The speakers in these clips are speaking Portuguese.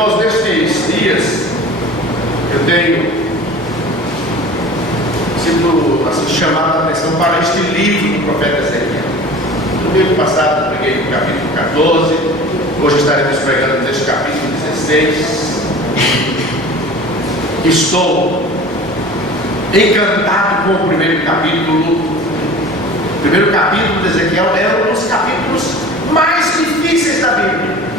Irmãos, nestes dias eu tenho sido assim, chamado a atenção para este livro do profeta Ezequiel. No domingo passado eu preguei no capítulo 14, hoje estaremos pregando neste capítulo 16. Estou encantado com o primeiro capítulo. O primeiro capítulo de Ezequiel é um dos capítulos mais difíceis da Bíblia.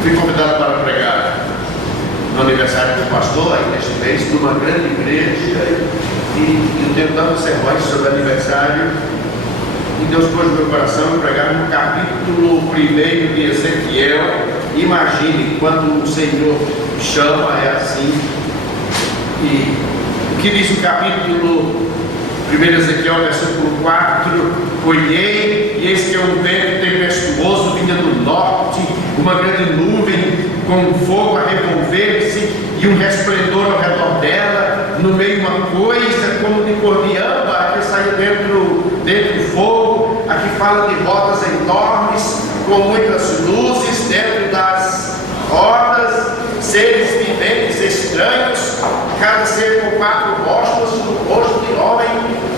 Fui convidado para pregar no aniversário do pastor, aí neste mês, numa grande igreja, e eu tenho tantos sermões sobre aniversário, e Deus pôs no meu coração pregar no capítulo 1 de Ezequiel. Imagine, quando o Senhor chama, é assim. E o que diz o capítulo 1 de Ezequiel, versículo 4: olhei, e eis que um vento tempestuoso vinha do norte, uma grande nuvem com fogo a revolver-se e um resplendor ao redor dela, no meio uma coisa como de cor de âmbar que saía dentro do fogo. Aqui fala de rodas enormes com muitas luzes dentro das rodas, seres viventes estranhos, cada ser com 4 rostos: rosto de homem,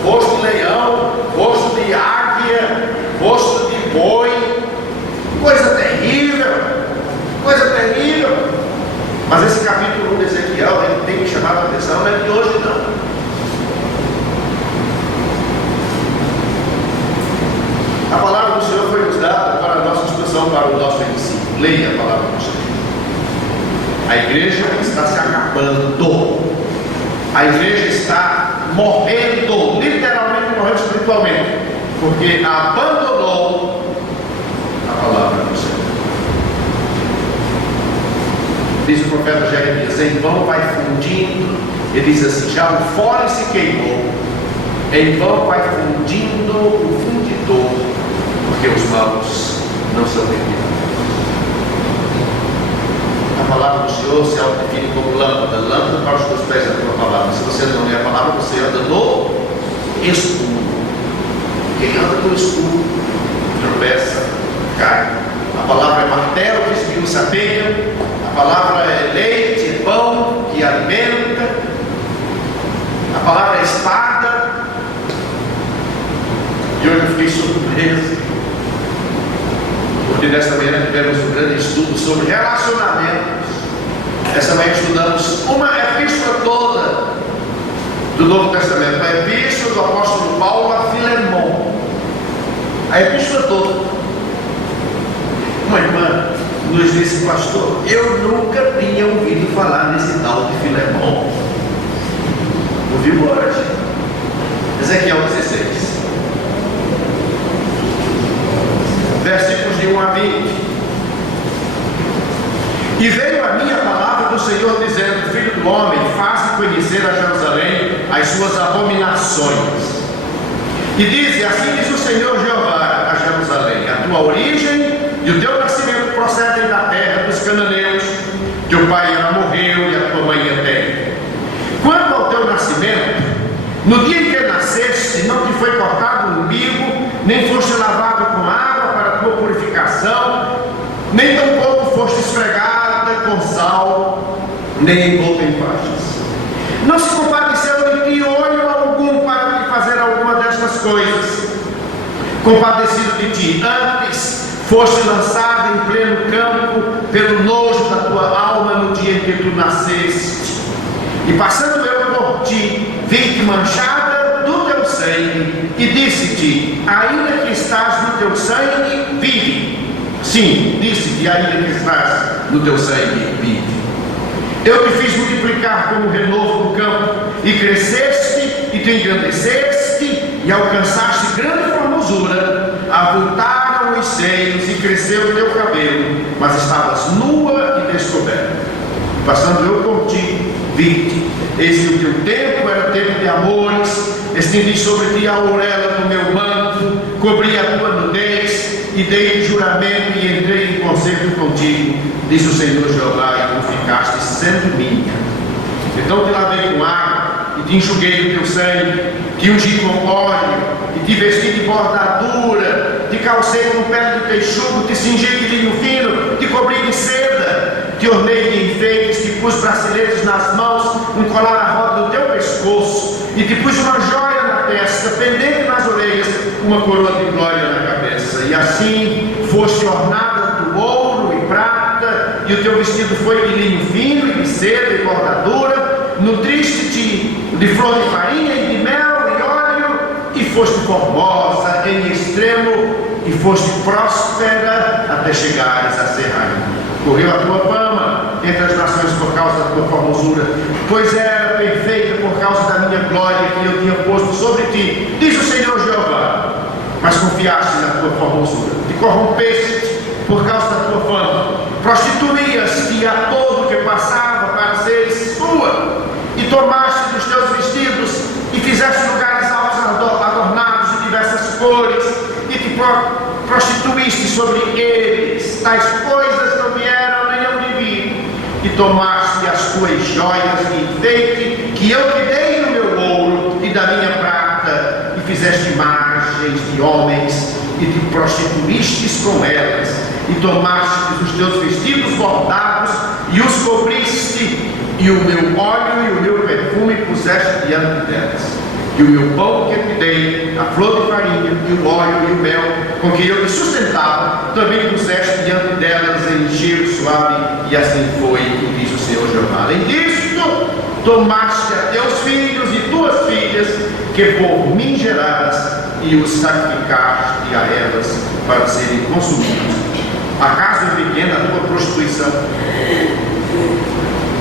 rosto de leão, rosto de águia, rosto de boi. Coisa terrível, coisa terrível. Mas esse capítulo 1 de Ezequiel, ele tem me chamado a atenção, não é de hoje não. A palavra do Senhor foi nos dada para a nossa instrução, para o nosso ensino. Leia a palavra do Senhor. A igreja está se acabando. A igreja está morrendo, literalmente morrendo espiritualmente, porque abandonou a palavra do Senhor. Diz o profeta Jeremias: em vão vai fundindo. Ele diz assim: já o fole se queimou, em vão vai fundindo o fundidor, porque os maus não são definidos. A palavra do Senhor se autodefine como lâmpada, lâmpada para os teus pés, a tua palavra. Se você não lê a palavra, você anda no escuro. Quem anda no escuro tropeça, cai. A palavra é martelo que esmiuça a telha, a palavra é leite, é pão que alimenta, a palavra é espada. E hoje eu fiquei surpreso, porque nesta manhã tivemos um grande estudo sobre relacionamentos. Essa manhã estudamos uma epístola toda do Novo Testamento, a epístola do apóstolo Paulo a Filemon. A epístola toda. Uma irmã nos disse: pastor, eu nunca tinha ouvido falar nesse tal de Filemon. Ouviu hoje? Ezequiel 16. Versículos de 1 a 20. E veio a mim a palavra do Senhor dizendo: filho do homem, faze conhecer a Jerusalém as suas abominações. E diz: assim diz o Senhor Jeová a Jerusalém: a tua origem e o teu nascimento procedem da terra dos cananeus, teu pai ela morreu e a tua mãe é terra. Quanto ao teu nascimento, no dia em que nasceste, não te foi cortado o umbigo, nem foste lavado com água para a tua purificação, nem tampouco foste esfregada com sal, nem envolta em faixas. Não se compadeceu de ti olho algum para te fazer alguma destas coisas. Compadecido de ti, antes foste lançado em pleno campo pelo nojo da tua alma no dia em que tu nasceste. E passando eu por ti, vi-te manchada do teu sangue, e disse-te: ainda que estás no teu sangue, vive. Sim, disse-te: ainda que estás no teu sangue, vive. Eu te fiz multiplicar como o renovo do campo, e cresceste, e te engrandeceste, e alcançaste grande formosura. Avultaram os seios, e cresceu o teu cabelo, mas estavas nua e descoberta. Passando eu por ti, vi-te. Eis que o teu tempo era tempo de amores, estendi sobre ti a orelha do meu manto, cobri a tua nudez, e dei juramento e entrei em concerto contigo, diz o Senhor Jeová, e tu ficaste sendo minha. Então te lavei com água, e te enxuguei do teu sangue, te ungi com óleo, e te vesti de bordadura, te calcei com pele de teixugo, te cingi de linho fino, te cobri de seda, te ornei de enfeites, te pus braceletes nas mãos, um colar à roda do teu pescoço, e te pus uma joia na testa, pendente nas orelhas, uma coroa de glória na cabeça. E assim foste ornada do ouro e prata, e o teu vestido foi de linho fino e de seda e bordadura, nutriste-te de flor de farinha e de mel e óleo, e foste formosa em extremo, e foste próspera até chegares a ser rainha. Correu a tua fama entre as nações por causa da tua formosura, pois era perfeita por causa da minha glória que eu tinha posto sobre ti, diz o Senhor Jeová. Mas confiaste na tua formosura, te corrompeste por causa da tua fama, prostituías-te a todo que passava para seres sua, e tomaste dos teus vestidos e fizeste lugares altos adornados de diversas cores, e te prostituíste sobre eles. Tais coisas não vieram nem hão de vir. E tomaste as tuas joias de enfeite que eu te dei no meu ouro e da minha prata, e fizeste imagens de homens e te prostituístes com elas, e tomaste os teus vestidos bordados e os cobriste, e o meu óleo e o meu perfume puseste diante delas. E o meu pão que eu te dei, a flor de farinha, e o óleo e o mel, com que eu te sustentava, também puseste diante delas em cheiro suave, e assim foi, diz o Senhor Jeová. Além disto, tomaste a teus filhos e tuas filhas, que por mim geradas, e os sacrificaste a elas para serem consumidos. Acaso é pequena a tua prostituição?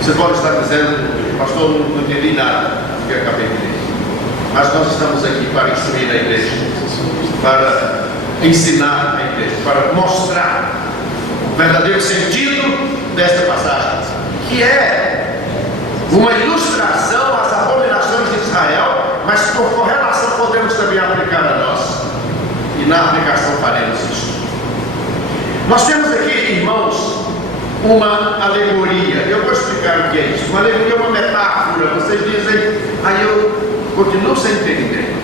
Você pode estar dizendo, pastor, não entendi nada do que eu acabei de dizer. Mas nós estamos aqui para instruir a igreja, para ensinar a igreja, para mostrar o verdadeiro sentido desta passagem, que é uma ilustração às abominações de Israel, mas por correlação podemos também aplicar a nós, e na aplicação faremos isso. Nós temos aqui, irmãos, uma alegoria. Eu vou explicar o que é isso. Uma alegoria é uma metáfora. Vocês dizem, aí eu continuo sem entender.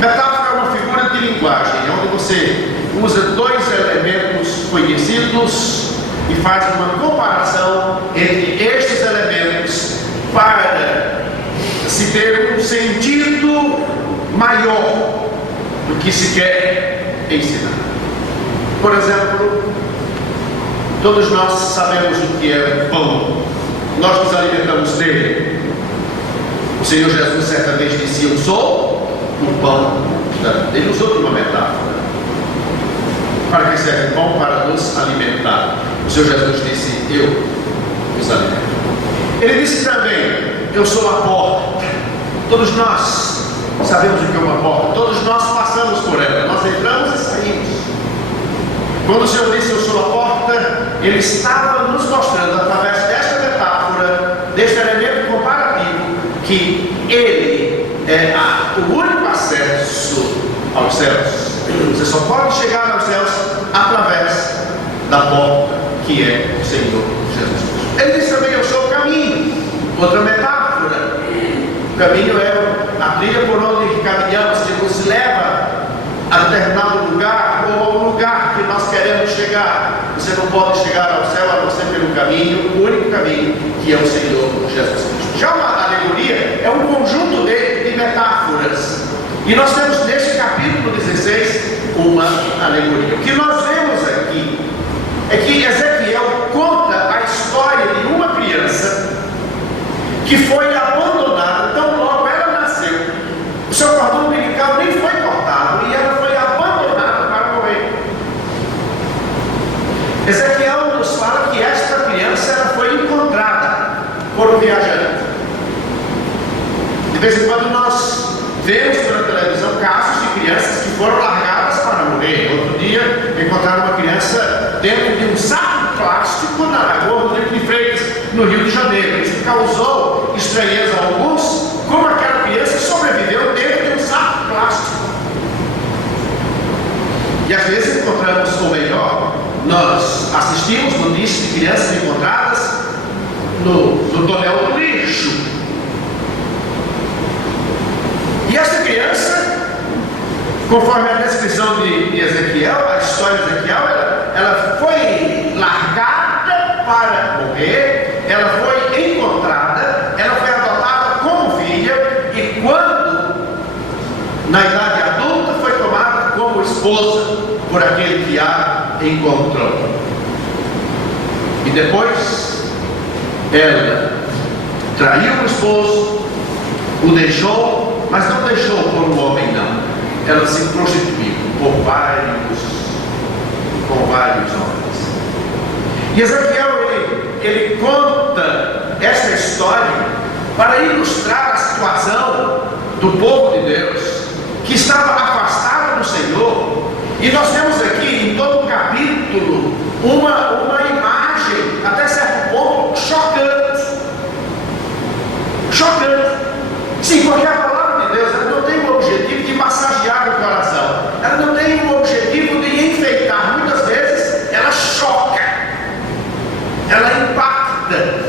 Metáfora é uma figura de linguagem, onde você usa dois elementos conhecidos e faz uma comparação entre estes elementos para se ter um sentido maior do que se quer ensinar. Por exemplo, todos nós sabemos o que é pão. Nós nos alimentamos dele. O Senhor Jesus certa vez disse, eu sou o pão. Ele usou de uma metáfora. Para que serve o pão? Para nos alimentar. O Senhor Jesus disse, eu os alimento. Ele disse também, eu sou a porta. Todos nós sabemos o que é uma porta. Todos nós passamos por ela. Nós entramos e saímos. Quando o Senhor disse, eu sou a porta, Ele estava nos mostrando, através desta metáfora, deste elemento comparativo, que Ele é o único acesso aos céus. Você só pode chegar aos céus através da porta, que é o Senhor Jesus Cristo. Ele disse também, eu sou o caminho. Outra metáfora. O caminho é a trilha por onde caminhamos, que nos leva a determinado lugar, ou ao lugar que nós queremos chegar. Você não pode chegar ao céu a não ser pelo caminho, o único caminho, que é o Senhor Jesus Cristo. Já uma alegoria é um conjunto de metáforas. E nós temos neste capítulo 16 uma alegoria. O que nós vemos aqui é que Ezequiel conta a história de uma criança que foi abandonada tão logo ela nasceu. O seu cordão umbilical nem foi cortado e ela foi abandonada para morrer. Ezequiel nos fala que esta criança ela foi encontrada por um viajante. De vez em quando nós vemos pela televisão casos de crianças que foram largadas para morrer. Outro dia encontraram uma criança dentro de um saco de plástico na Lagoa Rodrigo de Freitas, no Rio de Janeiro. Isso causou estranheza a alguns, como aquela criança sobreviveu dentro de um saco de plástico. E às vezes encontramos, ou melhor, nós assistimos notícias de crianças encontradas no tonel do lixo. E essa criança, conforme a descrição de Ezequiel, a história de Ezequiel, ela foi para morrer, ela foi encontrada, ela foi adotada como filha, e quando, na idade adulta, foi tomada como esposa por aquele que a encontrou. E depois, ela traiu o esposo, o deixou, mas não deixou por um homem, não. Ela se prostituiu com vários homens. E Ezequiel, ele conta esta história para ilustrar a situação do povo de Deus, que estava afastado do Senhor. E nós temos aqui, em todo o capítulo, uma imagem, até certo ponto, chocante. Sim, porque a palavra de Deus, ela não tem o objetivo de massagear o coração, ela não tem o objetivo de enfeitar. Muitas vezes ela choca, ela impacta.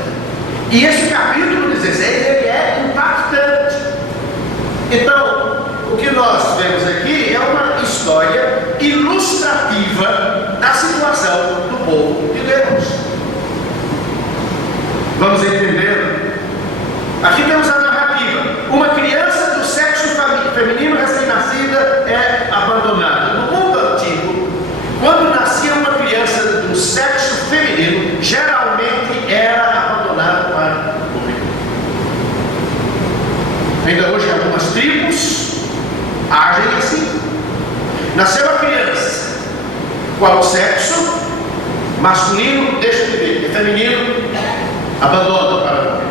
E esse capítulo 16, ele é impactante. Então, o que nós vemos aqui é uma história ilustrativa da situação do povo de Deus. Vamos entender? Aqui temos a narrativa. Uma criança do sexo feminino recém-nascida é abandonada. No mundo antigo, quando nascia uma criança do sexo feminino, geralmente era abandonada para morrer. Ainda hoje algumas tribos agem assim. Nasceu a criança, qual o sexo? Masculino, deixa de viver. Feminino, abandona para morrer.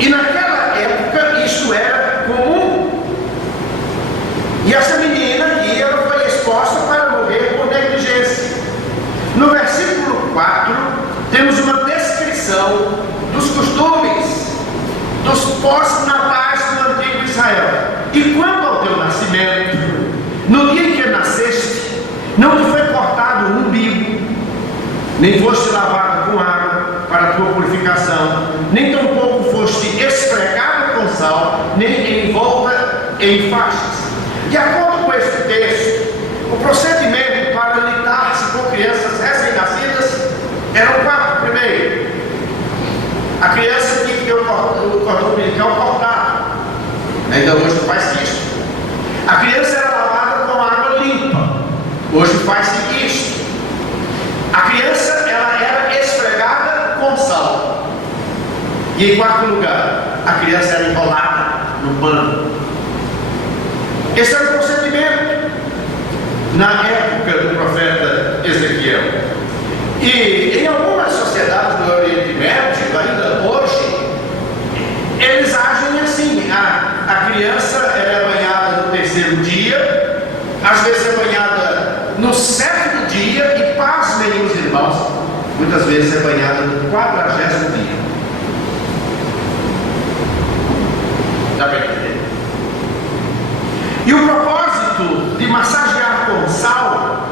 E naquela época isso era comum. E essa menina aqui, ela foi exposta para morrer por negligência. No versículo 4, temos uma descrição dos costumes dos pós-natais do antigo Israel. E quanto ao teu nascimento, no dia em que nasceste, não te foi cortado o umbigo, nem foste lavado com água para a tua purificação, nem tampouco foste esfregado com sal, nem envolta em faixas. De acordo com esse texto, o procedimento para lidar-se com crianças recém-nascidas eram 4. Primeiro, a criança tinha que ter o cordão umbilical cortado. Ainda hoje faz isso. A criança era lavada com água limpa. Hoje faz-se isso. A criança, ela era esfregada com sal. E em quarto lugar, a criança era enrolada no pano. Esse era o procedimento na época do profeta Ezequiel. E em algumas sociedades do Oriente Médio, ainda hoje, eles agem assim. A criança é banhada no 3º dia, às vezes é banhada no 7º dia, e pasmem, meus irmãos, muitas vezes é banhada no 40º dia. Dá para entender? E o propósito de massagear com sal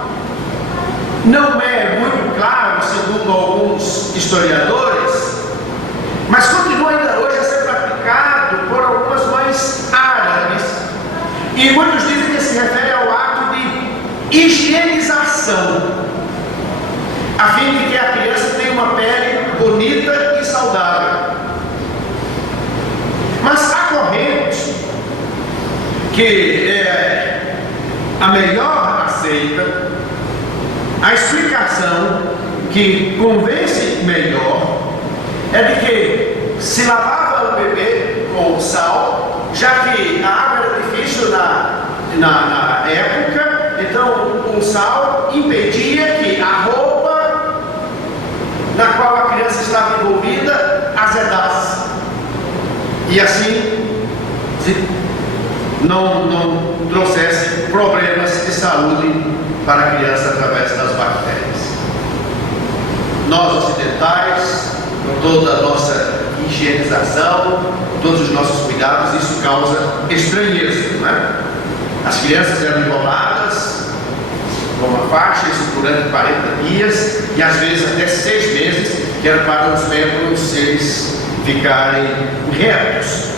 não é muito claro, segundo alguns historiadores, mas continua ainda hoje a ser praticado por algumas mães árabes. E muitos dizem que se refere ao ato de higienização, a fim de que a criança tenha uma pele bonita e saudável. Mas a corrente, que é a melhor aceita, a explicação que convence melhor, é de que se lavava o bebê com sal, já que a água era difícil na época, então o sal impedia que a roupa na qual a criança estava envolvida azedasse, e assim não trouxesse problemas de saúde para a criança através das bactérias. Nós ocidentais, com toda a nossa higienização, todos os nossos cuidados, isso causa estranheza, não é? As crianças eram enroladas com uma faixa, isso durante 40 dias, e às vezes até 6 meses, que era para os membros eles ficarem retos.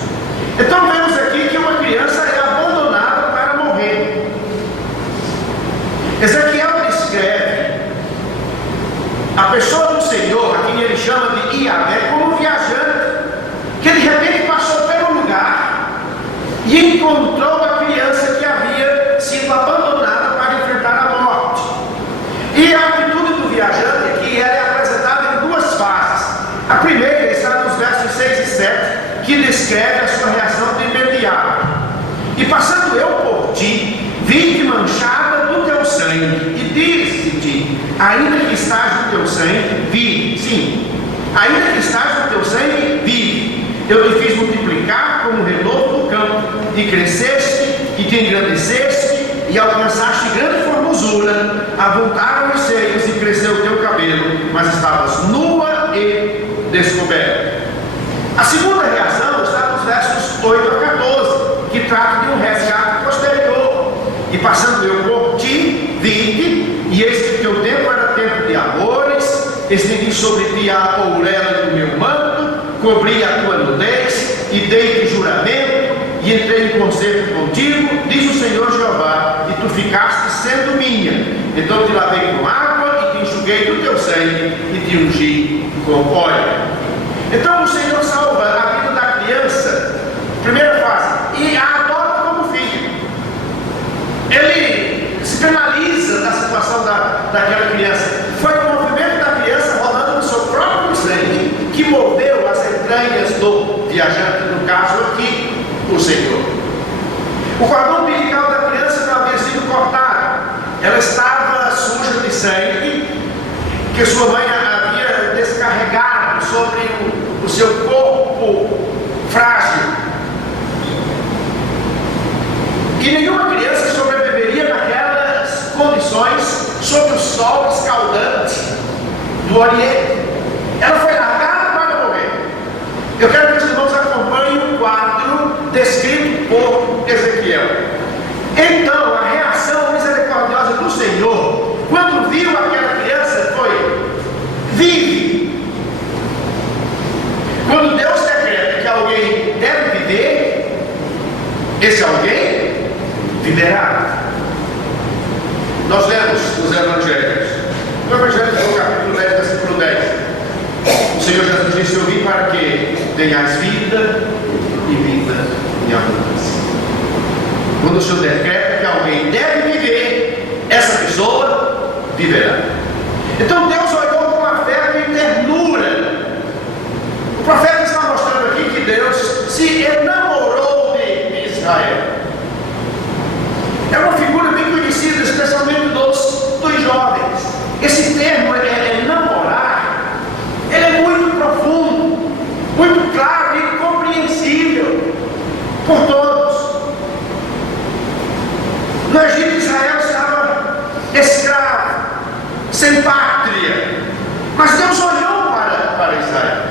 Então vemos aqui que uma criança é abandonada para morrer. Ezequiel descreve descreve a sua reação de imediato. E passando eu por ti, vi-te manchada do teu sangue, e disse-te, ainda que estás no teu sangue, vive. Sim, ainda que estás no teu sangue, vive. Eu te fiz multiplicar como o renovo do campo, e cresceste, e te engrandeceste, e alcançaste grande formosura, avultaram os seios, e cresceu o teu cabelo, mas estavas nua e descoberta. A segunda reação está nos versos 8 a 14, que trata de um resgate posterior. E passando eu por ti, vi-te, e eis que o teu tempo era tempo de amores, estendi sobre ti a auréola do meu manto, cobri a tua nudez, e dei-te juramento, e entrei em concerto contigo, diz o Senhor Jeová, e tu ficaste sendo minha. Então te lavei com água, e te enxuguei do teu sangue, e te ungi com óleo. Então o Senhor salva a vida da criança, primeira fase, e a adota como filha. Ele se penaliza da situação daquela criança. Foi o movimento da criança rolando no seu próprio sangue que moveu as entranhas do viajante, no caso aqui, o Senhor. O cordão umbilical da criança não havia sido cortado. Ela estava suja de sangue que sua mãe havia descarregado sobre o seu corpo frágil. E nenhuma criança sobreviveria naquelas condições sob o sol escaldante do Oriente. Ela foi largada para morrer. Eu quero que os irmãos acompanhem o quadro descrito por Ezequiel. Então, a reação misericordiosa do Senhor, quando viu aquela criança, foi: vive. Quando Deus decreta que alguém deve viver, esse alguém viverá. Nós lemos os evangelhos. No Evangelho do capítulo 10, versículo 10. O Senhor Jesus disse: eu vim para que tenhas vida e vida em abundância. Quando o Senhor decreta que alguém deve viver, essa pessoa viverá. Então Deus olhou com afeto e ternura. O profeta está mostrando aqui que Deus se enamorou de Israel. É uma figura bem conhecida, especialmente dos jovens. Esse termo é namorar. Ele é muito profundo, muito claro e compreensível por todos. No Egito, Israel estava escravo, sem pátria, mas Deus olhou para Israel.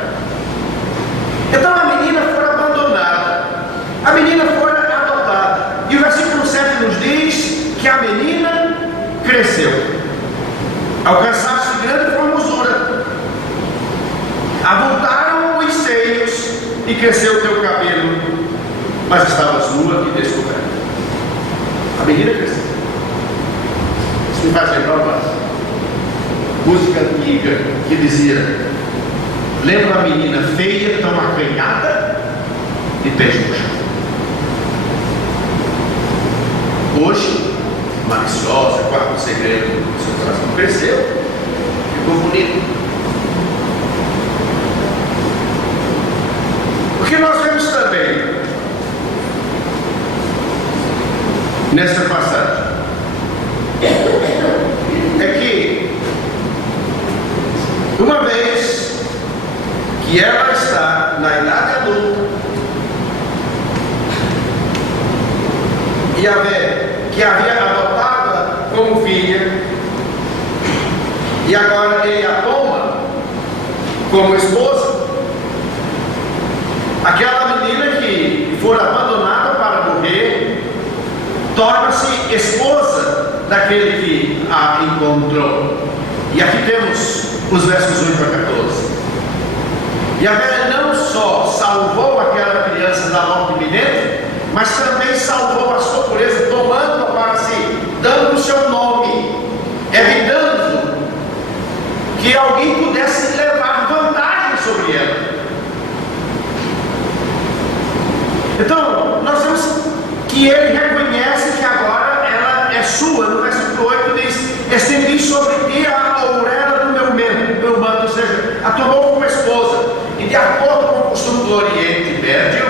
Então a menina foi abandonada, a menina foi adotada, e o versículo 7 nos diz que a menina cresceu, alcançaste grande formosura, avultaram os seios e cresceu o teu cabelo, mas estavas nua e descoberta. A menina cresceu. Isso me faz lembrar uma música antiga que dizia: lembra a menina feia, tão acanhada e pés no chão. Hoje, maliciosa, quarto segredo do seu coração cresceu, ficou bonito. O que nós vemos também nessa passagem é que, uma vez que ela está na idade adulta, e que havia adotado como filha, e agora ele a toma como esposa, aquela menina que for abandonada para morrer torna-se esposa daquele que a encontrou. E aqui temos os versos 8 a 14. E a velha não só salvou aquela criança da morte iminente, mas também salvou a sua pureza, tomando-a para si, dando o seu nome, evitando que alguém pudesse levar vantagem sobre ela. Então, nós vemos que ele reconhece que agora ela é sua. No versículo 8 diz: estendi sobre ti a auréola do meu manto, ou seja, a tomou como esposa, e de acordo com o costume do Oriente Médio,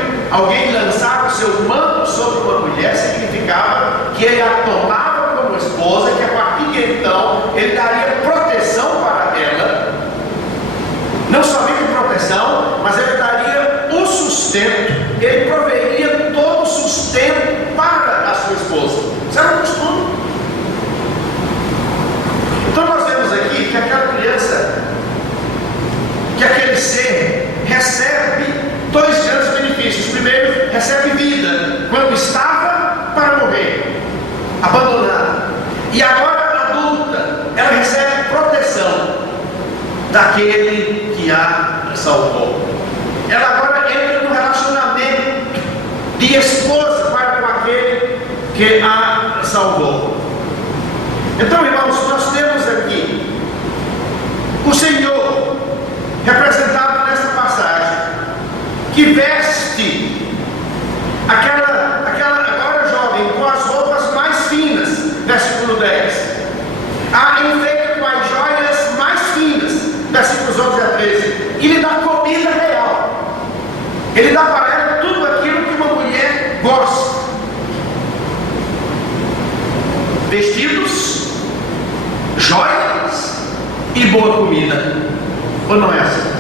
que ele a tomava como esposa, que a partir de então ele daria proteção para ela, não somente proteção, mas ele daria o sustento, ele proveria todo o sustento para a sua esposa. Isso era um costume. Então nós vemos aqui que aquela criança, que aquele ser recebe dois grandes benefícios. Primeiro, recebe vida quando estava para morrer, abandonada, e agora adulta, ela recebe proteção daquele que a salvou. Ela agora entra num relacionamento de esposa para com aquele que a salvou. Então, irmãos, nós temos aqui o Senhor representado nessa passagem, que veste aquela agora jovem com as roupas mais finas, versículo 10, a enfeita com as joias mais finas, versículos 11 a 13, e lhe dá comida real, ele dá para ela tudo aquilo que uma mulher gosta: vestidos, joias e boa comida. Ou não é assim?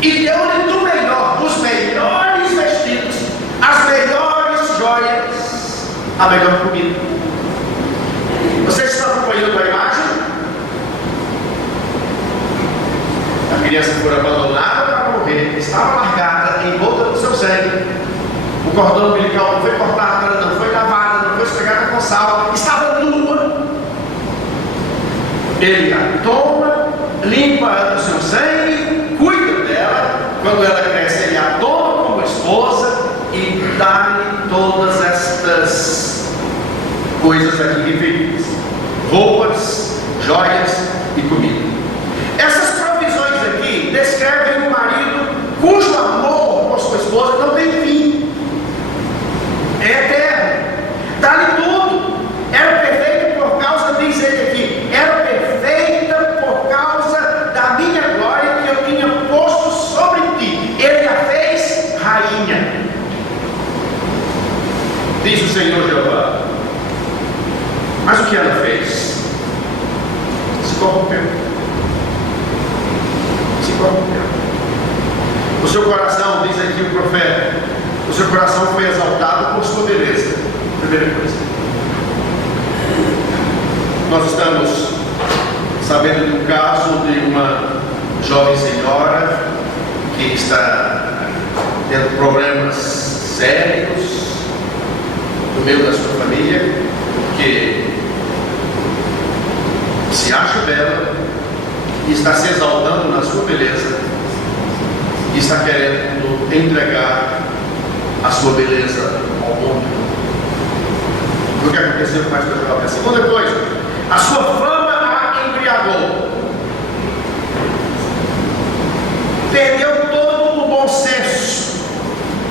E deu-lhe do melhor, os melhores vestidos, as melhores joias, a melhor comida. Vocês estão acompanhando a imagem? A criança foi abandonada para morrer, estava largada em volta do seu sangue. O cordão umbilical não foi cortado, não foi lavada, não foi esfregada com sal, estava nua. Ele a toma, limpa o seu sangue, cuida dela. Quando ela cresce, ele a toma como esposa e dá-lhe todas estas coisas aqui referidas: roupas, joias e comida. Essas provisões aqui descrevem um marido cujo amor por sua esposa não tem fim, é eterno, dá-lhe tudo. Era perfeita por causa, diz ele aqui, era perfeita por causa da minha glória que eu tinha posto sobre ti. Ele a fez rainha, diz o Senhor Jeová. Mas o que ela fez? Se corrompeu. Se corrompeu. O seu coração, diz aqui o profeta, o seu coração foi exaltado por sua beleza. Primeira coisa. Nós estamos sabendo de um caso de uma jovem senhora que está tendo problemas sérios no meio da sua família, porque se acha bela e está se exaltando na sua beleza e está querendo entregar a sua beleza ao mundo. O que aconteceu com a jovem? A segunda coisa, a sua fama a embriagou. Perdeu todo o bom senso,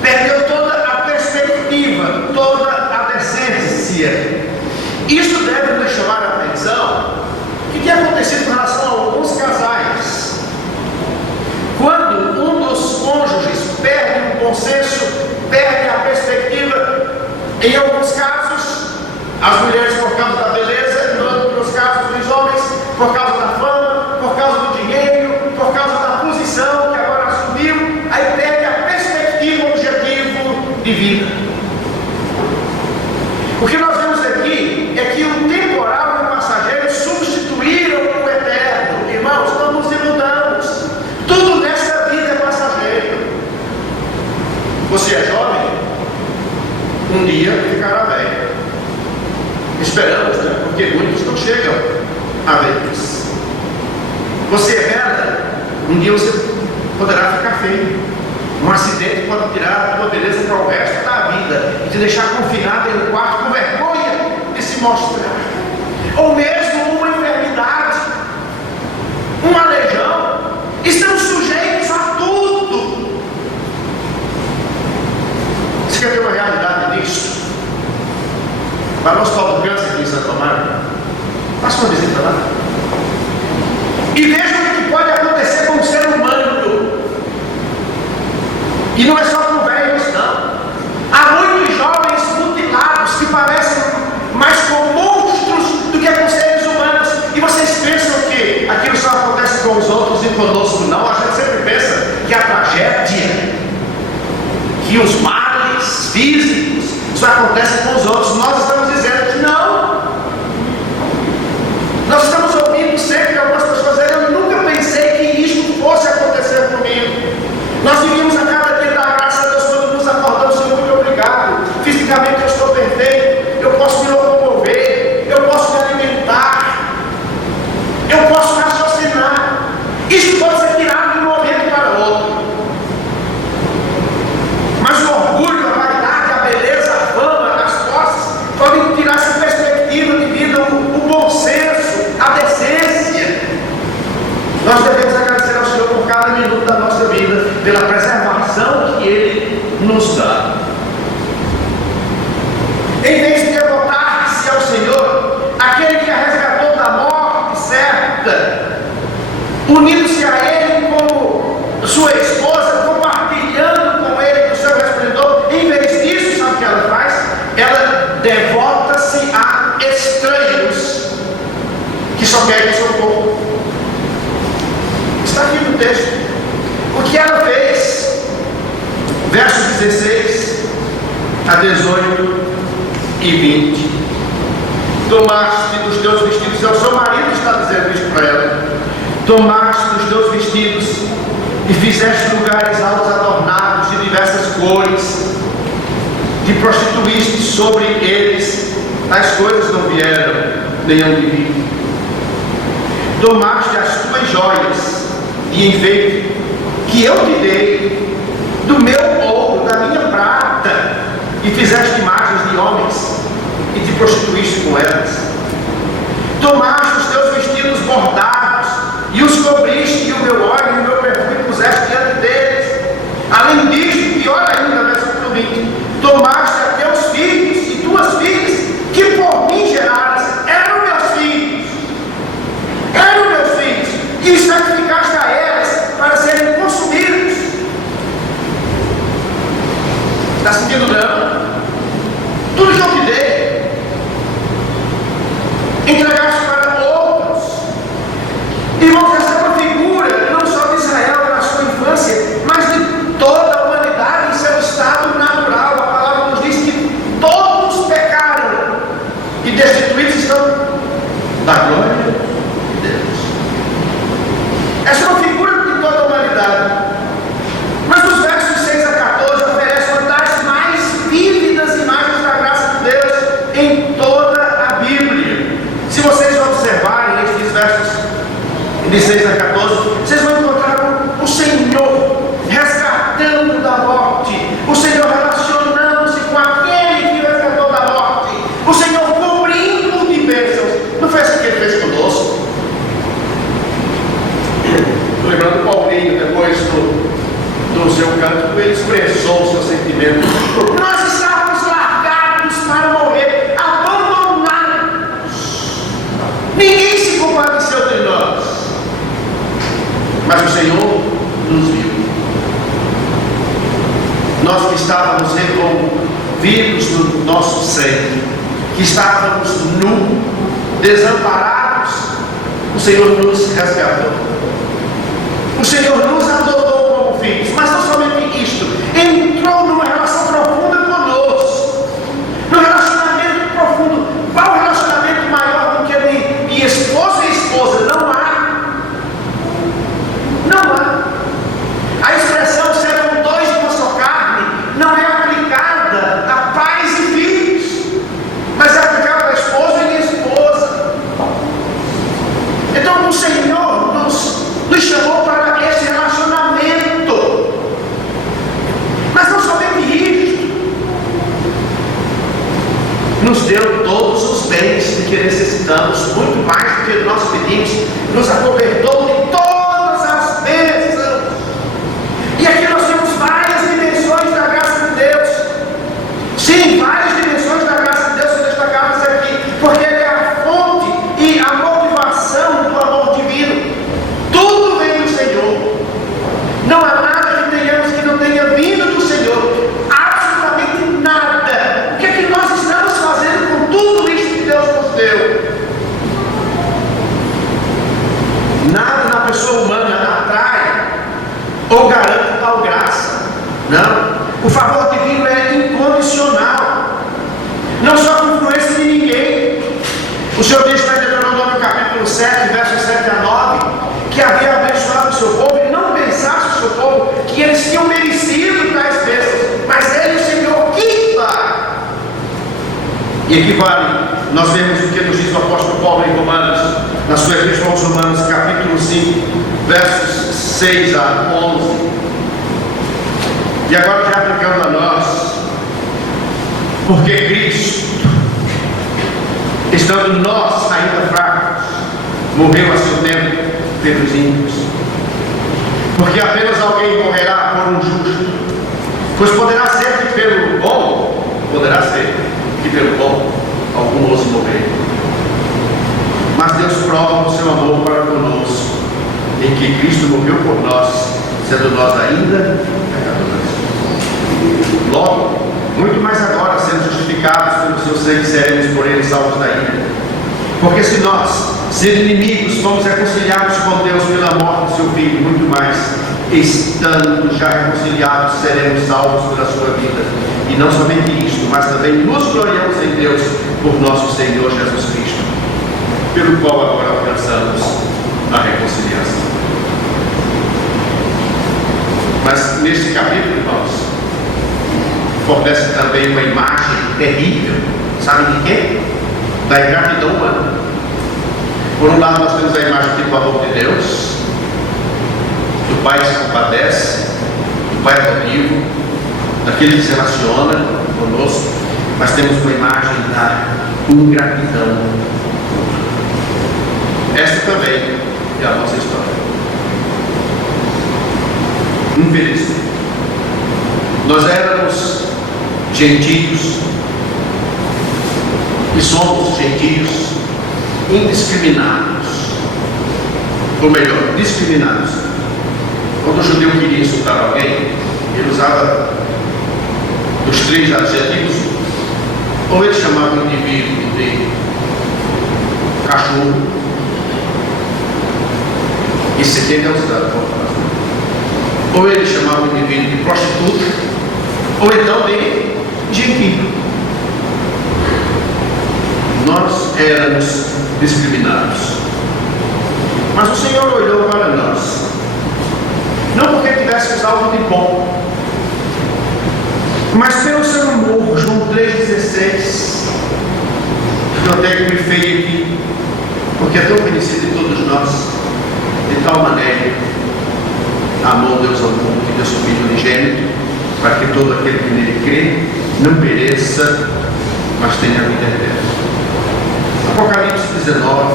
perdeu toda a perspectiva, toda a decência. Isso deve nos chamar a atenção. O que tem acontecido em relação a alguns casais? Quando um dos cônjuges perde o bom senso, perde a perspectiva, em alguns casos, as mulheres por causa da beleza, em outros casos os homens por causa da fama, por causa do dinheiro, por causa da posição que agora assumiu, aí perde a perspectiva, o objetivo de vida. O que nós vemos aqui é que o temporal e o passageiro substituíram o eterno. Irmãos, não nos iludamos. Tudo nesta vida é passageiro. Você é jovem? Um dia ficará velho. Esperamos, né? Porque muitos não chegam a velhice. Você é bela? Um dia você poderá ficar feio. Um acidente pode tirar a tua beleza para o resto da vida e te deixar confinado em um quarto com vergonha de se mostrar. Ou mesmo uma enfermidade, uma aleijão. Estamos sujeitos a tudo. Você quer ter uma realidade disso? Para o Hospital do Câncer aqui em Santo Amaro, faça uma visita lá e veja o que pode acontecer com o ser humano. E não é só com velhos, não. Há muitos jovens que os males físicos só acontecem com os outros. Nós estamos dizendo que não. Nós estamos ouvindo sempre algumas pessoas dizendo: eu nunca pensei que isso fosse acontecer comigo. Nós vivíamos a cada dia da graça a Deus quando nos acordamos: Senhor, muito obrigado. Fisicamente eu estou perfeito, eu posso me locomover, eu posso me alimentar, eu posso raciocinar. Isso pode ser tirado de um momento para outro. Mas o orgulho, a vaidade, a beleza, a fama, as posses podem tirar essa perspectiva de vida, o bom senso, a decência. Nós devemos agradecer ao Senhor por cada minuto da nossa vida, pela preservação que Ele nos dá. Em vez de devotar-se ao Senhor, aquele que a resgatou da morte certa, unindo-se a Ele como sua esposa, compartilhando com Ele do seu resplendor, em vez disso, sabe o que ela faz? Ela devota-se a estranhos que só querem socorro. Está aqui no texto. O que ela fez? Versos 16 a 18 e 20. Tomaste dos teus vestidos, é o seu marido que está dizendo isso para ela. Tomaste dos teus vestidos e fizeste lugares altos adornados de diversas cores, te prostituíste sobre eles, tais coisas não vieram, nenhum de mim. Tomaste as tuas joias de enfeite que eu te dei, do meu ouro, da minha prata, e fizeste imagens de homens e te prostituíste com elas. Tomaste os teus vestidos bordados e os cobriste, e o meu óleo e o meu perfume puseste diante deles. Além disto, pior ainda, versículo 20: tomaste a teus filhos e tuas filhas, que por mim geradas, eram meus filhos, e sacrificaste a elas para serem consumidos. Está sentindo não? Tudo que eu te dei, entregaste para outros. Irmãos, essa é uma figura não só de Israel na sua infância, mas de toda a humanidade em seu estado natural. A palavra nos diz que todos pecaram e destituídos estão da glória de Deus. Essa é uma figura de toda a humanidade. Mas os versos 6 a 14 oferecem uma das mais vívidas imagens da graça de Deus em toda a Bíblia. Se vocês observarem estes versos de 6 a 14, vocês vão encontrar o Senhor resgatando da morte, o Senhor relacionando-se com aquele que resgatou da morte, o Senhor cobrindo de bênçãos. Não foi assim que Ele fez conosco? Estou lembrando do Paulinho, depois do seu canto, ele expressou o seu sentimento. Nós estávamos largados para morrer, abandonados. Ninguém se compadeceu de nós, mas o Senhor nos viu. Nós que estávamos envolvidos no nosso sangue, que estávamos nus, desamparados, o Senhor nos resgatou. O Senhor nos adotou como filhos, mas não somente isto, entrou numa relação profunda conosco, num relacionamento profundo. Qual relacionamento maior do que de esposo e esposa? Não há. Não há. A expressão serão dois de uma só carne não é aplicada a pais e filhos, mas é aplicada a esposo e esposa. Então o Senhor nos chamou para esse relacionamento. Mas não somente isto, nos deu todos os bens de que necessitamos, muito mais do que nós pedimos, nos acobertou de todas as bênçãos. E aqui nós temos várias dimensões da graça de Deus. Sim, várias dimensões da graça de Deus são destacadas aqui, porque Ele é a fonte e a motivação do amor divino. Tudo vem do Senhor. Não há nada que tenhamos que não tenha vindo do Senhor. Absolutamente nada. O que é que nós estamos fazendo com tudo isso que Deus nos deu? Nada na divino é incondicional, não só com influência de ninguém. O Senhor diz em Deuteronômio capítulo 7, versos 7 a 9, que havia abençoado o seu povo e não pensasse o seu povo que eles tinham merecido tais bênçãos, mas Ele, o Senhor, quis dar. E equivale, nós vemos o que nos diz o apóstolo Paulo em Romanos, na sua epístola aos Romanos, capítulo 5, versos 6 a 11. E agora já aplicando a nós, porque Cristo, estando nós ainda fracos, morreu a seu tempo pelos ímpios. Porque apenas alguém morrerá por um justo, pois poderá ser que pelo bom, algum ouse morrer. Mas Deus prova o seu amor para conosco, em que Cristo morreu por nós, sendo nós ainda pecadores. Logo, muito mais agora, sendo justificados pelo seu sangue, seremos por ele salvos da ira. Porque se nós, sendo inimigos, fomos reconciliados com Deus pela morte do seu Filho, muito mais, estando já reconciliados, seremos salvos pela sua vida. E não somente isto, mas também nos gloriamos em Deus por nosso Senhor Jesus Cristo, pelo qual agora alcançamos a reconciliação. Mas neste capítulo, irmãos, fornece também uma imagem terrível, sabe de quê? Da ingratidão humana. Por um lado, nós temos a imagem do amor de Deus, do Pai que se compadece, do Pai adotivo, daquele que se relaciona conosco, mas temos uma imagem da ingratidão. Esta também é a nossa história. Infelizmente, nós éramos gentios e somos gentios indiscriminados, ou melhor, discriminados. Quando o judeu queria insultar alguém, ele usava os 3 adjetivos, ou ele chamava o indivíduo de cachorro, esse aqui é usado, ou ele chamava o indivíduo de prostituta, ou então de impío. Nós éramos discriminados, mas o Senhor olhou para nós, não porque tivéssemos algo de bom, mas pelo seu amor. João 3,16, eu tenho me feio aqui, porque é tão conhecido de todos nós, de tal maneira amou Deus ao mundo que deu seu Filho unigênito, para que todo aquele que nele crê não pereça, mas tenha a vida eterna. Apocalipse 19,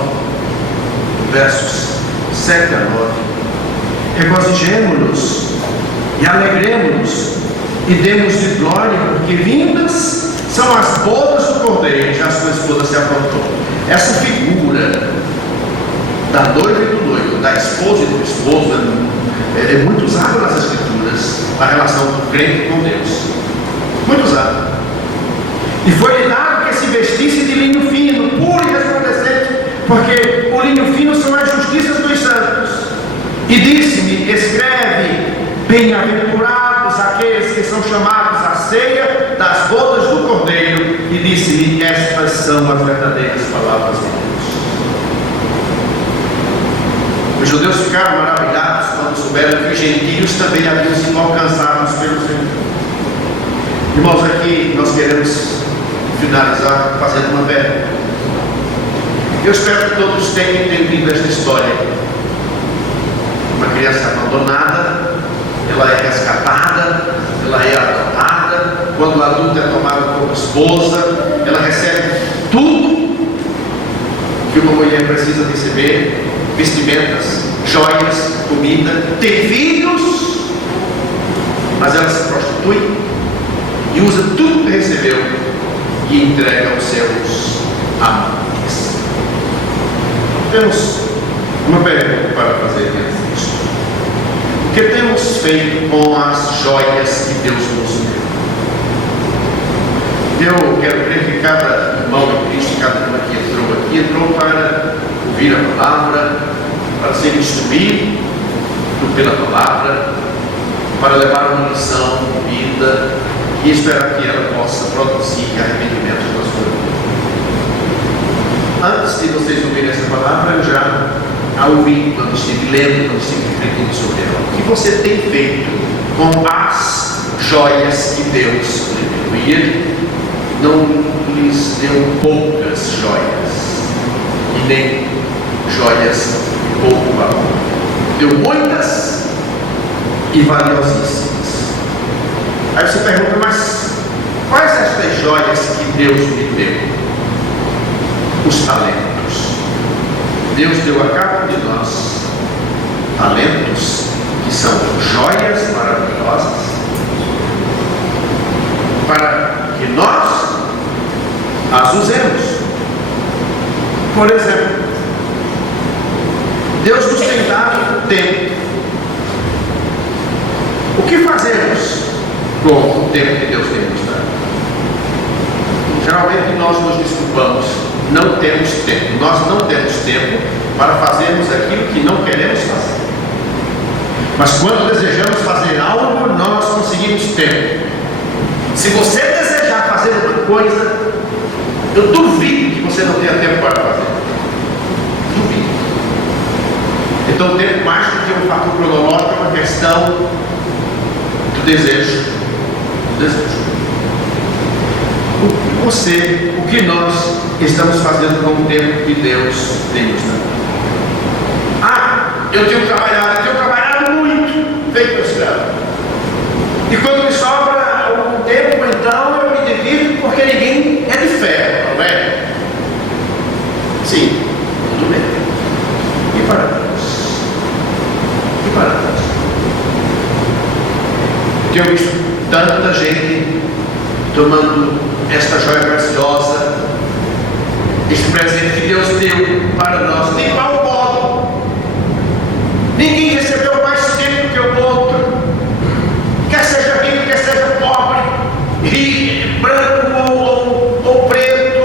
versos 7 a 9. Regozijemo-nos e alegremo-nos e demos-lhe glória, porque vindas são as bodas do Cordeiro, já sua esposa se aprontou. Essa figura da noiva e do noivo, da esposa e do esposo, é muito usada nas Escrituras, a relação do crente com Deus. Muito usada. E foi-lhe dado que se vestisse de linho fino, puro e resplandecente, porque o linho fino são as justiças dos santos. E disse-me: escreve, bem-aventurados aqueles que são chamados à ceia das bodas do Cordeiro. E disse-me: estas são as verdadeiras palavras de Deus. Os judeus ficaram maravilhados quando souberam que os gentios também haviam sido alcançados pelo Senhor. Irmãos, aqui nós queremos finalizar fazendo uma pergunta. Eu espero que todos tenham entendido esta história. Uma criança abandonada, ela é resgatada, ela é adotada. Quando o adulto é tomado como esposa, ela recebe tudo que uma mulher precisa receber: vestimentas, joias, comida, tem filhos, mas ela se prostitui e usa tudo que recebeu e entrega aos seus amantes. Temos uma pergunta para fazer diante disso. O que temos feito com as joias que Deus nos deu? Eu quero crer que cada irmão de Cristo, cada irmã que entrou para ouvir a palavra, para ser instruído pela palavra, para levar uma lição de vida, e esperar que ela possa produzir arrependimento na sua vida. Antes de vocês ouvirem essa palavra, eu já a ouvi quando estive lendo, quando estive refletindo sobre ela. O que você tem feito com as joias que Deus lhe deu? E Ele não lhes deu poucas joias, e nem joias de pouco valor. Deu muitas e valiosíssimas. Aí você pergunta, mas quais estas joias que Deus lhe deu? Os talentos. Deus deu a cada um de nós talentos que são joias maravilhosas para que nós as usemos. Por exemplo, Deus nos tem dado tempo. O que fazemos com o tempo que Deus tem nos dado? Geralmente nós nos desculpamos, não temos tempo. Nós não temos tempo para fazermos aquilo que não queremos fazer. Mas quando desejamos fazer algo, nós conseguimos tempo. Se você desejar fazer uma coisa, eu duvido que você não tenha tempo para fazer. Duvido. Então o tempo, mais do que um fator cronológico, é uma questão do desejo. Do desejo. O que nós estamos fazendo com o tempo que Deus tem nos dado? Eu tenho trabalhado muito, feito escravo. E quando me sobra algum tempo, então eu me divido, porque ninguém é de ferro, não é? Sim, tudo bem. E para Deus? E para Deus? Tenho visto tanta gente tomando esta joia preciosa, este presente que Deus deu para nós, de igual modo. Ninguém recebeu mais tempo que o outro, quer seja rico, quer seja pobre, branco ou preto,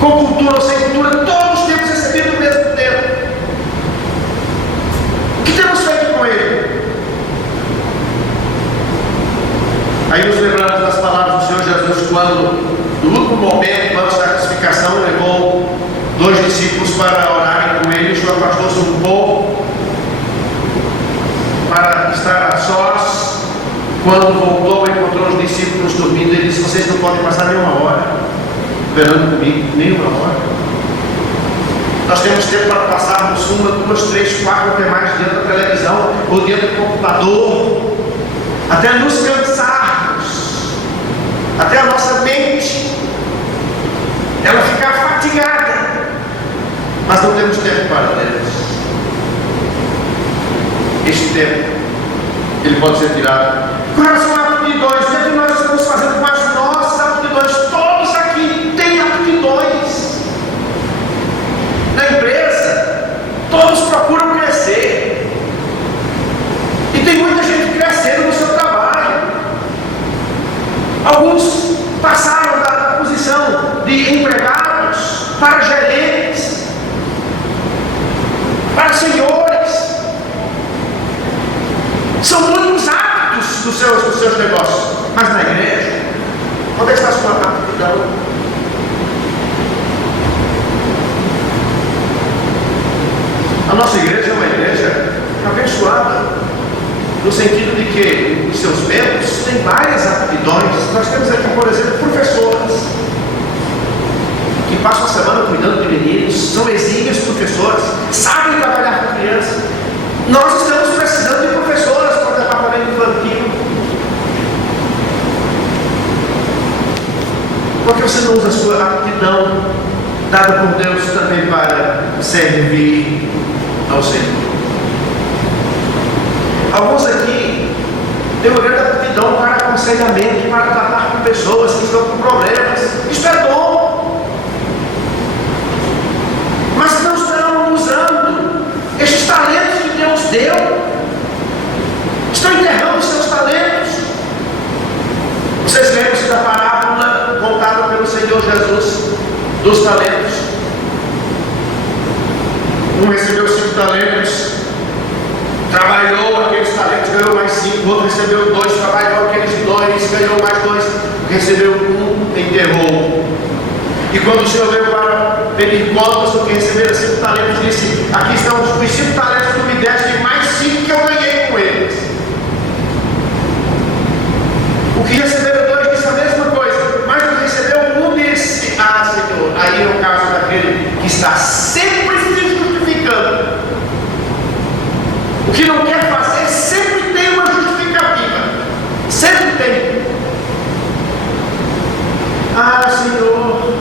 com cultura ou sem cultura, todos temos recebido o mesmo tempo. O que temos feito com ele? Aí nos lembramos das palavras do Senhor Jesus, quando, no último momento, antes da crucificação, levou 2 discípulos para orarem com ele. O Senhor afastou-se um pouco para estar a sós. Quando voltou, encontrou os discípulos dormindo. Ele disse: vocês não podem passar nenhuma hora esperando comigo, nenhuma hora. Nós temos tempo para passarmos 1, 2, 3, 4 até mais diante da televisão ou diante do computador, até nos cansarmos, até a nossa mente ela ficar fatigada, mas não temos tempo para Deus. Este tempo ele pode ser tirado. Com relação a aptidões, o que é que nós estamos fazendo com as nossas aptidões? Todos aqui têm aptidões. Na empresa, todos procuram crescer, e tem muita gente crescendo no seu trabalho. Alguns passaram da posição de empregados para gerentes, para senhores. São muitos aptos dos seus negócios, mas na igreja, onde está a sua aptidão? A nossa igreja é uma igreja abençoada, no sentido de que os seus membros têm várias aptidões. Nós temos aqui, por exemplo, professoras que passam a semana cuidando de meninos, são exímias professoras, sabem trabalhar com crianças. Nós estamos precisando de professoras para o departamento infantil. Por que você não usa a sua aptidão dada por Deus também para servir ao Senhor? Alguns aqui têm uma grande aptidão para aconselhamento, para tratar com pessoas que estão com problemas. Isso é bom, mas não estão usando estes talentos que Deus deu. Estão enterrando seus talentos. Vocês lembram-se da parábola contada pelo Senhor Jesus dos talentos? Um recebeu 5 talentos, trabalhou aqueles talentos, ganhou mais 5, o outro recebeu 2, trabalhou aqueles 2, ganhou mais 2, recebeu 1, enterrou. E quando o Senhor veio para pedir contas do que receberam 5 talentos, disse: aqui estão os 5 talentos que tu me deste e mais 5 que eu ganhei com eles. O que receberam 2 disse a mesma coisa, mas o que recebeu 1 disse: ah, Senhor. Aí é o caso daquele que está sempre se justificando. O que não quer fazer sempre tem uma justificativa. Sempre tem. Ah, Senhor,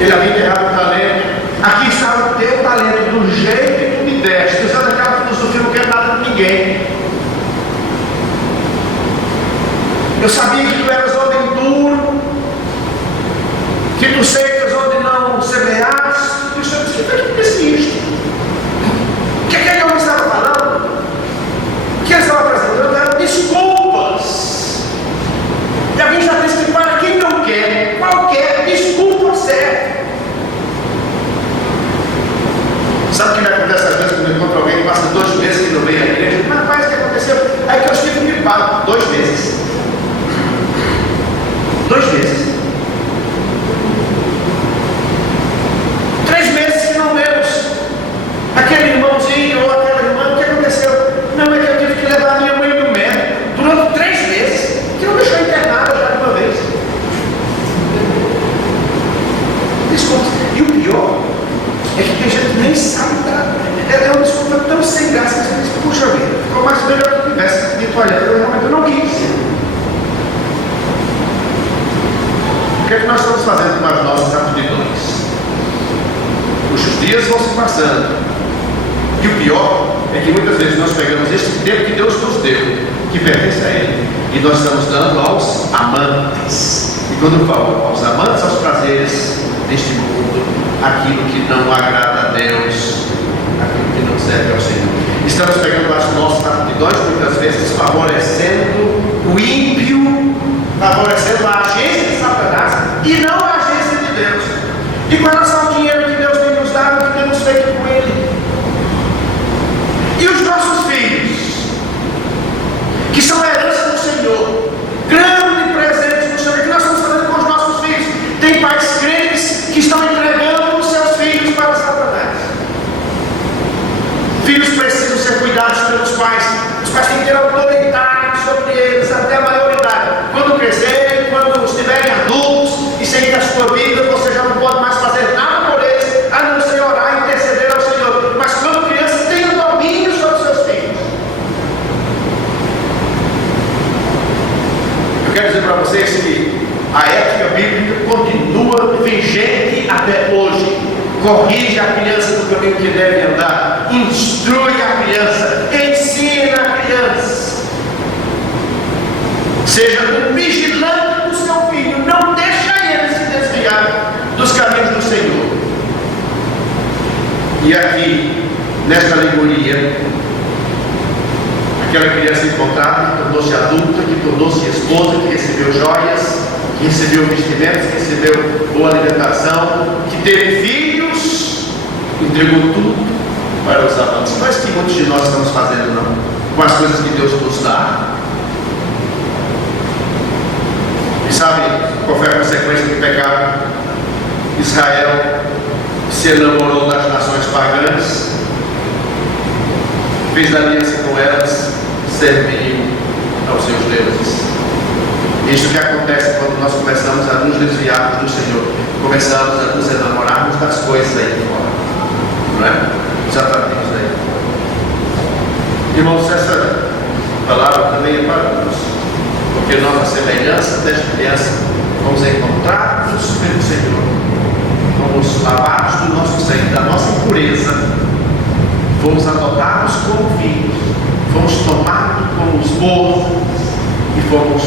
ele havia enterrado o talento. Aqui está o teu talento, do jeito que tu me deste. Usando aquela filosofia, não quero nada de ninguém. Eu sabia que tu eras homem duro, que tu secas onde não semeaste. O Senhor disse: o que é que disse isto? O que aquele homem estava falando? O que ele estava apresentando eram desculpas. E alguém já disse que para quem não quer, qualquer desculpa serve. Sabe o que acontece às vezes quando eu encontro alguém que passa 2 meses que não vem à igreja? Mas rapaz, o que aconteceu? Aí que eu estive gripado 2 meses. 2 meses. 3 meses que não vemos aquele irmãozinho ou aquela irmã. O que aconteceu? Não, é que eu tive que levar a minha mãe no médico durante 3 meses, que não deixou internada já de uma vez. Desculpa. E o pior é que tem gente que nem sabe dar. É uma desculpa tão sem graça que você diz: puxa vida, ficou mais melhor que tivesse dito: olha, eu não quis. O que é que nós estamos fazendo com as nossas aptidões? Os dias vão se passando. E o pior é que muitas vezes nós pegamos este tempo que Deus nos deu, que pertence a Ele, e nós estamos dando aos amantes. E quando eu falo aos amantes, aos prazeres deste mundo, aquilo que não agrada a Deus, aquilo que não serve ao Senhor. Estamos pegando as nossas aptidões, muitas vezes favorecendo o ímpio, favorecendo a agência de Satanás e não a agência de Deus. E com relação ao dinheiro que Deus tem nos dado, o que temos feito com ele? E os nossos filhos, que são a herança do Senhor, grande presente do Senhor, o que nós estamos fazendo com os nossos filhos? Tem pais crentes que estão entregando os seus filhos para Satanás. Filhos precisam ser cuidados pelos pais. Os pais têm que ter autoridade sobre eles até a maioridade. Quando crescerem, quando estiverem adultos e seguir a sua vida, você já não pode mais fazer nada por eles, a não ser orar e interceder ao Senhor. Mas quando criança, tenha domínio sobre os seus filhos. Eu quero dizer para vocês que a ética bíblica continua vigente até hoje. Corrige a criança do caminho que deve andar, instrui a criança, ensina a criança. Seja um vigilante do seu filho, não deixa ele se desviar dos caminhos do Senhor. E aqui, nesta alegoria, aquela criança encontrada, que tornou-se adulta, que tornou-se esposa, que recebeu joias, que recebeu vestimentos, que recebeu boa alimentação, que teve filhos, entregou tudo para os amantes. Mas que muitos de nós estamos fazendo, não? Com as coisas que Deus nos dá. E sabe qual foi a consequência do pecado? Israel se enamorou das nações pagãs, fez aliança com elas, serviu aos seus deuses. Isso que acontece quando nós começamos a nos desviar do Senhor, começamos a nos enamorarmos das coisas aí fora, não é? Dos atrativos aí. Irmãos, essa palavra também é para nós, porque nós, a semelhança desta criança, vamos encontrar-nos pelo Senhor, vamos lavados do nosso sangue, da nossa impureza, fomos adotados como filhos, fomos tomados como esposa e fomos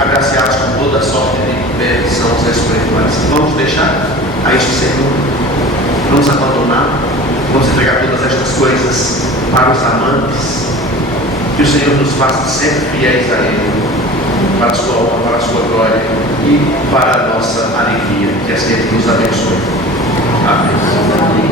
agraciados com toda a sorte de bênçãos espirituais. Vamos deixar a este Senhor, vamos abandonar, vamos entregar todas estas coisas para os amantes, que o Senhor nos faça sempre fiéis a Ele, para a sua honra, para a sua glória e para a nossa alegria. Que assim Ele nos abençoe. Amém.